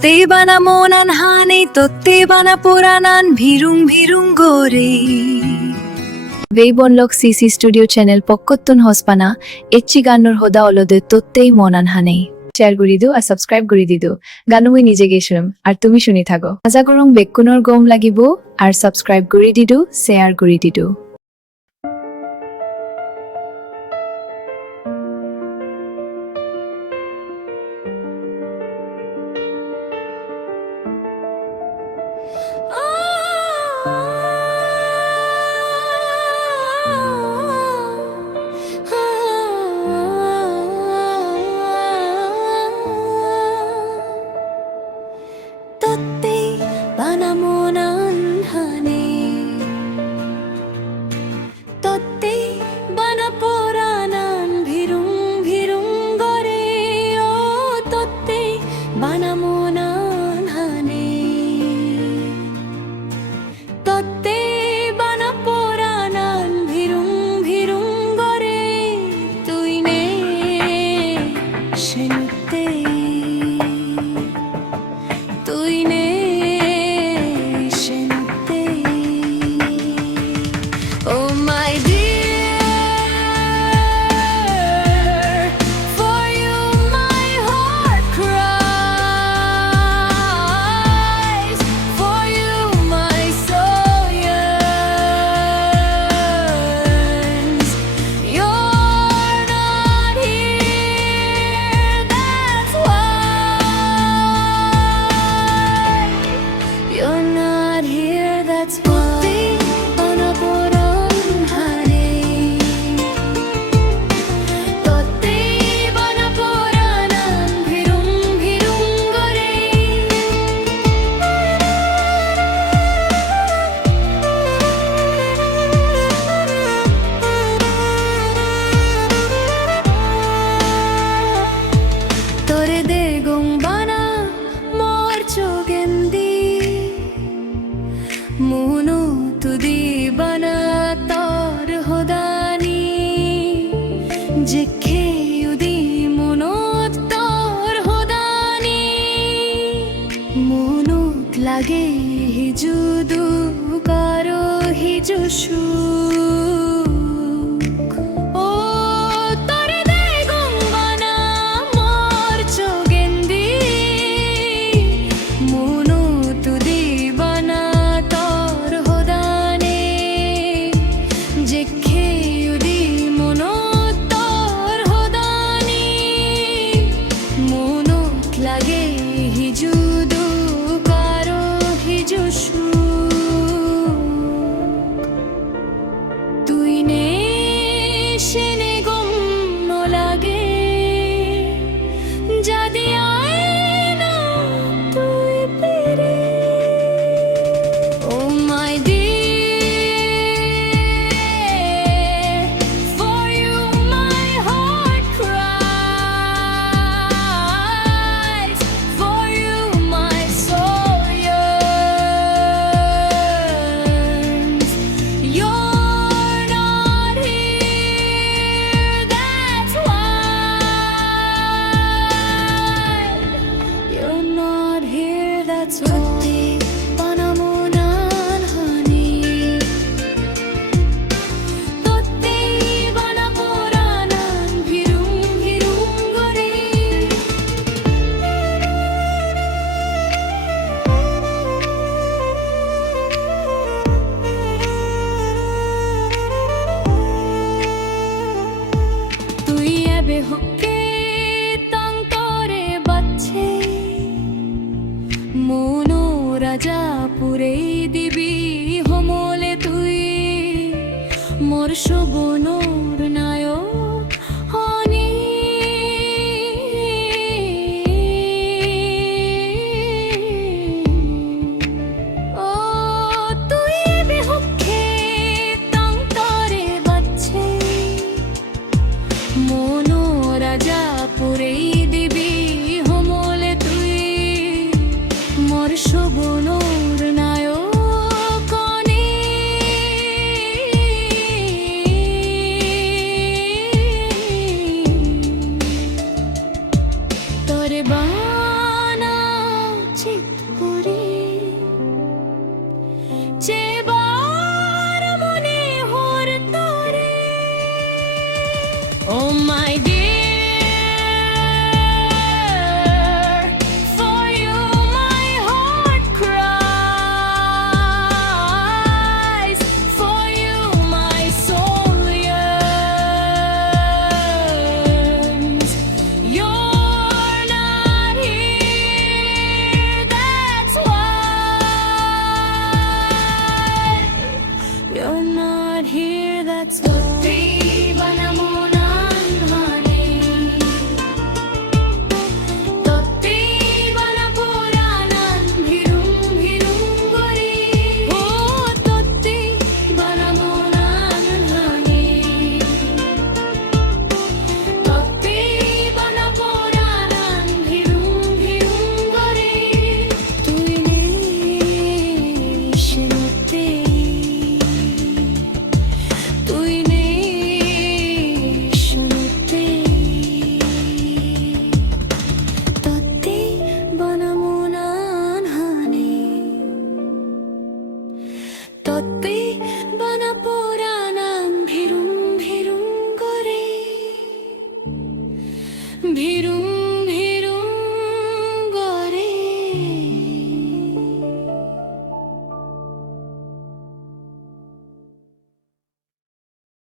Tottebana monan hane, tottebana puranan virung virung gore. Weibonlok CC Studio Channel পক্কতুন হসপানা এচ্চি গান্নর হোদা অলদে তোত্তেই মনান হানে share করি দিও আর subscribe করি দিও গানো মই নিজে গেছিলাম আর তুমি শুনি থাকো আশা করং বেকুনৰ গম লাগিব আর সাবস্ক্রাইব করি দিও শেয়ার করি দিও Mono tudi bana tar hodani jekhe udi mono tar hodani mono lage hijudu karo hijushu রাজা পুরে দিবি হমলে তুই মোর শোভনোর নায়ক হনি ও তুই বেহকে তন্তরে বাচ্ছে মনো রাজা পুরে দিবি হমলে তুই মোর শোভনোর নায়ক তোরে বানা চিতপুরি চেবার মনে হর তরে Oh my dear, for you my heart cries, for you my soul yearns. You're not here, that's why. You're not here, that's why. তুই নেই শুনতে তত্তি বনমুনান হানি তত্তি বন